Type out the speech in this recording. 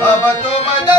Abatomada